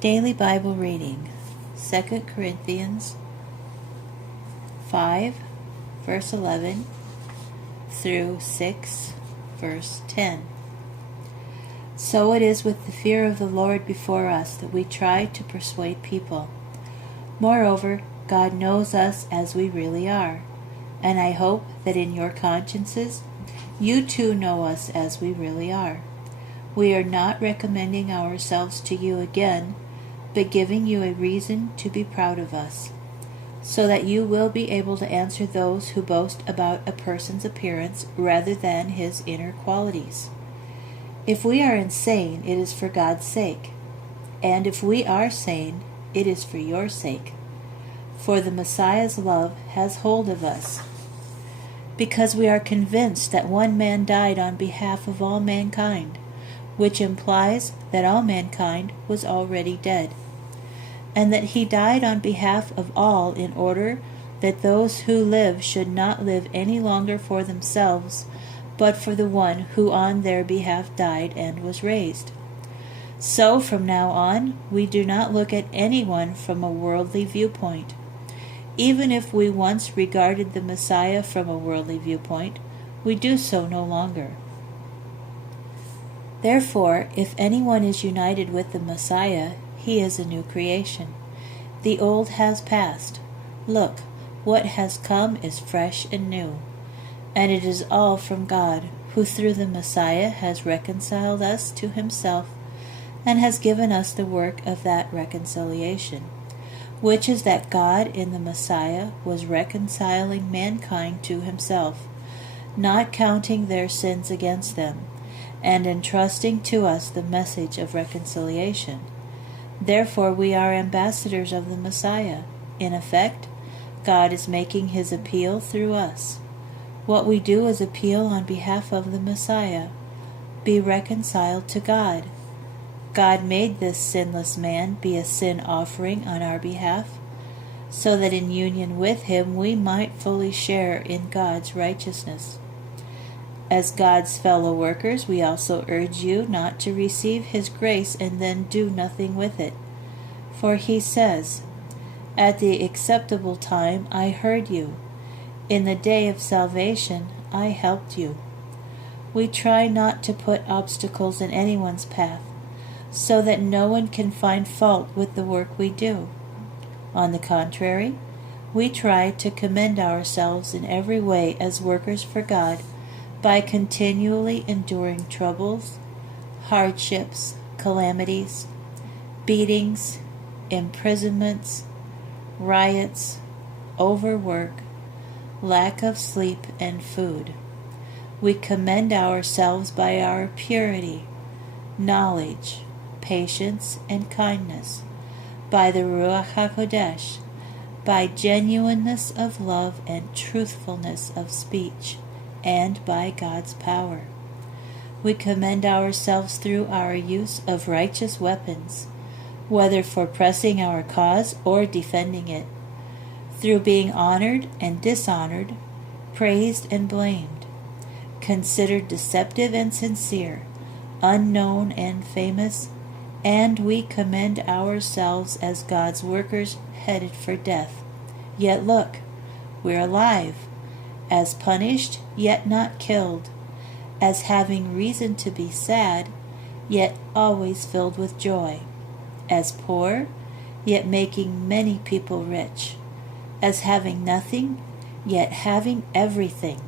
Daily Bible Reading, 2 Corinthians 5, verse 11 through 6, verse 10. So it is with the fear of the Lord before us that we try to persuade people. Moreover, God knows us as we really are, and I hope that in your consciences you too know us as we really are. We are not recommending ourselves to you again, but giving you a reason to be proud of us, so that you will be able to answer those who boast about a person's appearance rather than his inner qualities. If we are insane, it is for God's sake, and if we are sane, it is for your sake. For the Messiah's love has hold of us, because we are convinced that one man died on behalf of all mankind, which implies that all mankind was already dead, and that he died on behalf of all in order that those who live should not live any longer for themselves, but for the one who on their behalf died and was raised. So from now on, we do not look at anyone from a worldly viewpoint. Even if we once regarded the Messiah from a worldly viewpoint, we do so no longer. Therefore, if anyone is united with the Messiah, he is a new creation. The old has passed. Look, what has come is fresh and new. And it is all from God, who through the Messiah has reconciled us to himself, and has given us the work of that reconciliation, which is that God in the Messiah was reconciling mankind to himself, not counting their sins against them, and entrusting to us the message of reconciliation. Therefore we are ambassadors of the Messiah. In effect, God is making his appeal through us. What we do is appeal on behalf of the Messiah. Be reconciled to God. God made this sinless man be a sin offering on our behalf, so that in union with him we might fully share in God's righteousness. As God's fellow workers, we also urge you not to receive his grace and then do nothing with it. For he says, "At the acceptable time I heard you. In the day of salvation I helped you." We try not to put obstacles in anyone's path, so that no one can find fault with the work we do. On the contrary, we try to commend ourselves in every way as workers for God, by continually enduring troubles, hardships, calamities, beatings, imprisonments, riots, overwork, lack of sleep and food. We commend ourselves by our purity, knowledge, patience, and kindness, by the Ruach HaKodesh, by genuineness of love and truthfulness of speech, and by God's power. We commend ourselves through our use of righteous weapons, whether for pressing our cause or defending it, through being honored and dishonored, praised and blamed, considered deceptive and sincere, unknown and famous, and we commend ourselves as God's workers headed for death. Yet look, we're alive, as punished, yet not killed, as having reason to be sad, yet always filled with joy, as poor, yet making many people rich, as having nothing, yet having everything.